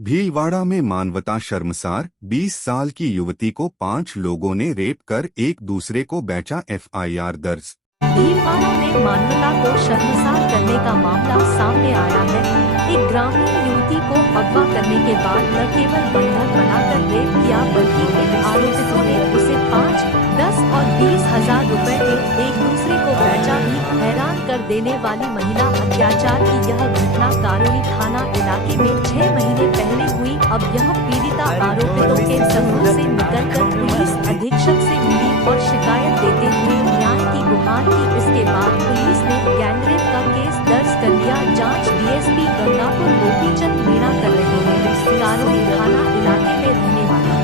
भीलवाड़ा में मानवता शर्मसार, 20 साल की युवती को 5 लोगों ने रेप कर एक दूसरे को बेचा, एफआईआर दर्ज। भीलवाड़ा में मानवता को शर्मसार करने का मामला सामने आया है। एक ग्रामीण युवती को अगवा करने के बाद न केवल बंधक बनाकर रेप किया बल्कि इन आरोपितों ने उसे 5, 10 और 20 हजार रुपए में एक दूसरे को बेचा भी। हैरान कर देने वाली महिला अत्याचार की यह घटना कारोली थाना इलाके में 6 महीने पहले हुई। अब यह पीड़िता आरोपितों के समूह से निकलकर पुलिस अधीक्षक से मिली और शिकायत देते हुए न्याय की गुहार की। इसके बाद पुलिस ने गैंगरेप का केस दर्ज कर लिया। जांच डीएसपी गंगापुर गोपीचंद मीणा कर रहे हैं। कारोली थाना इलाके में रहने वाली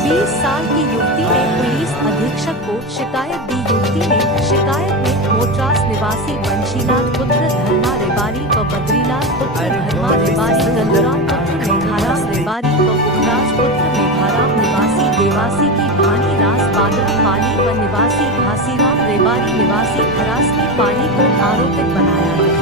20 साल की युवती ने पुलिस अधीक्षक को शिकायत दी। युवती ने शिकायत में मोटरास निवासी बंशीलाल पुत्र धर्मा रेबारी व बद्रीलाल पुत्र धर्मा रेबारी, गंगूराम पुत्र मेघाराम रेबारी व पुखराज पुत्र मेघाराम निवासी देवासी की भानी रास बादरा पाली व निवासी घासीराम रेबारी निवासी खरासनी पाली को आरोपित बनाया है।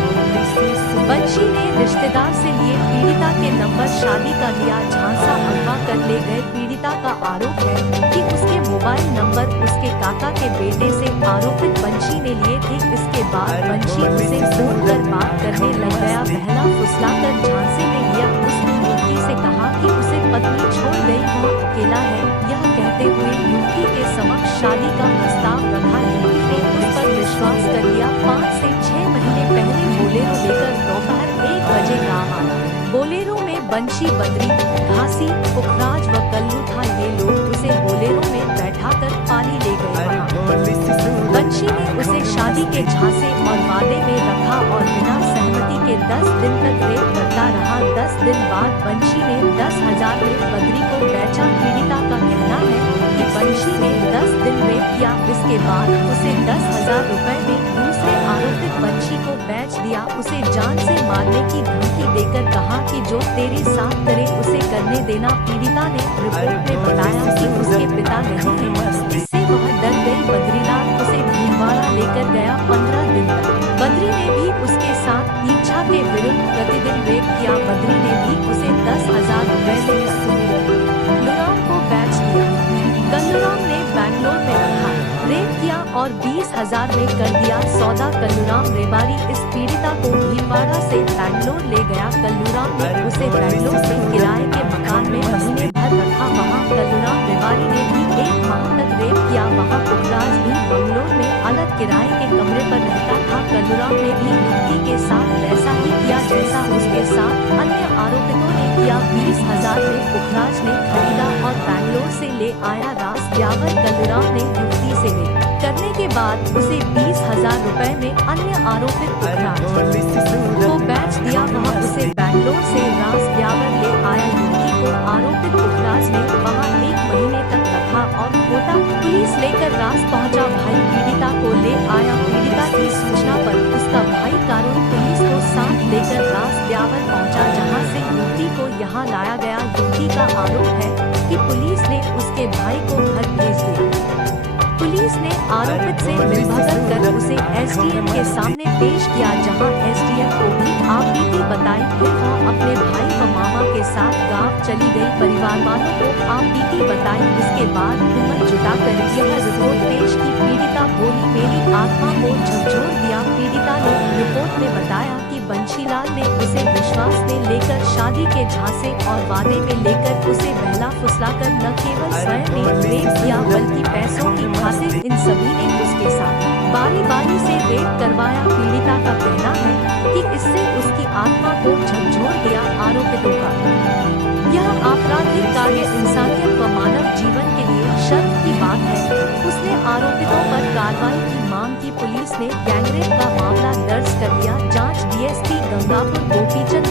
बंशी ने रिश्तेदार से लिए पीड़िता के नंबर शादी का लिया झांसा, अगवा कर ले गए। पीड़िता का आरोप है कि उसके मोबाइल नंबर उसके काका के बेटे से आरोपित बंशी ने लिए थे। इसके बाद बंशी उसे फोन कर बात करने लग गया। बहला फुसलाकर झांसे में लिया। उसने युवती से कहा कि उसे पत्नी छोड़ गई, वो अकेला है। यह कहते हुए युवती के समक्ष शादी का प्रस्ताव रखा। युवती ने उस पर विश्वास कर लिया। 5 से 6 महीने पहले बोलेरो लेकर दोपहर 1 बजे गाँव आया। बोलेरो में बंशी, बद्री, घासी, पुखराज व कल्लू था। ये लोग उसे बोलेरो में बैठाकर पाली ले गए। बंशी ने उसे शादी के झांसे और वादे में रखा और बिना सहमति के 10 दिन तक रेप करता रहा। 10 दिन बाद बंशी ने 10 हजार में बद्री को बेचा। पीड़िता का कहना है कि बंशी ने 10 दिन रेप किया। इसके बाद उसे 10 हजार रुपए में दूसरे आरोपित बंशी को बेच दिया। उसे जान से मारने की धमकी देकर कहा कि जो तेरे साथ करे उसे करने देना। पीड़िता ने रिपोर्ट में बताया कि उसके पिता नहीं है, इससे वह डर गई। बद्रीलाल उसे भीलवाड़ा लेकर गया। 15 दिन तक बद्री ने भी उसके साथ इच्छा के विरुद्ध प्रतिदिन रेप किया। बद्री ने भी उसे 10 हजार रुपए लेकर कल्लूराम को बेच दिया। कल्लूराम ने बैंगलोर में रखा, रेप किया और 20 हजार में कर दिया सौदा। कल्लूराम रेबारी इस पीड़िता को भीलवाड़ा से बैंगलोर ले गया। कल्लूराम ने उसे बैंगलोर से किराए के मकान में महीने भर रखा। वहाँ कल्लूराम रेबारी ने भी 1 माह तक रेप किया। वहाँ पुखराज भी बंगलोर में अलग किराए के कमरे पर रहता था। कल्लूराम ने भी युवती के साथ वैसा ही किया जैसा उसके साथ अन्य आरोपितों ने किया। 20 हजार में पुखराज ने खरीदा और बैंगलोर से ले आया। रास ब्यावर कल्लूराम ने युवती से ले करने के बाद उसे 20 हजार रुपए में अन्य आरोपित पुखराज को बेच दिया। वहाँ उसे बैंगलोर से रास ब्यावर ले आया। युवती को आरोपित पुखराज ने वहाँ 1 महीने तक रखा और कोटा पुलिस लेकर रास पहुँचा। भाई पीड़िता को ले आया। पीड़िता की सूचना पर उसका भाई कारोली पुलिस को साथ लेकर रास ब्यावर पहुँचा, जहाँ से युवती को यहाँ लाया गया। युवती का आरोप है कि पुलिस ने उसके भाई को घर भेज दिया। पुलिस ने आरोपित से मिलभगत कर उसे एसडीएम के सामने पेश किया, जहां एसडीएम को भी आपबीती बताई। फिर वह अपने भाई व मामा के साथ गांव चली गई। परिवार वालों को आपबीती बताई। इसके बाद हिम्मत जुटाकर यह रिपोर्ट पेश की। पीड़िता बोली, मेरी आत्मा को झकझोर दिया। पीड़िता ने रिपोर्ट में बताया कि बंशीलाल ने उसे विश्वास में लेकर शादी के झांसे और वादे में लेकर उसे बहला फुसलाकर न केवल स्वयं ने रेप किया बल्कि पैसों की खातिर इन सभी ने उसके साथ बारी बारी से रेप करवाया। पीड़िता का कहना है कि इससे उसकी आत्मा को झकझोर दिया। आरोपितों का यह आपराधिक कार्य इंसानियत व मानव जीवन के लिए शर्म की बात है। उसने आरोपितों पर कार्रवाई की मांग की। पुलिस ने गैंगरेप का मामला दर्ज कर लिया। जांच डीएसपी गंगापुर गोपीचंद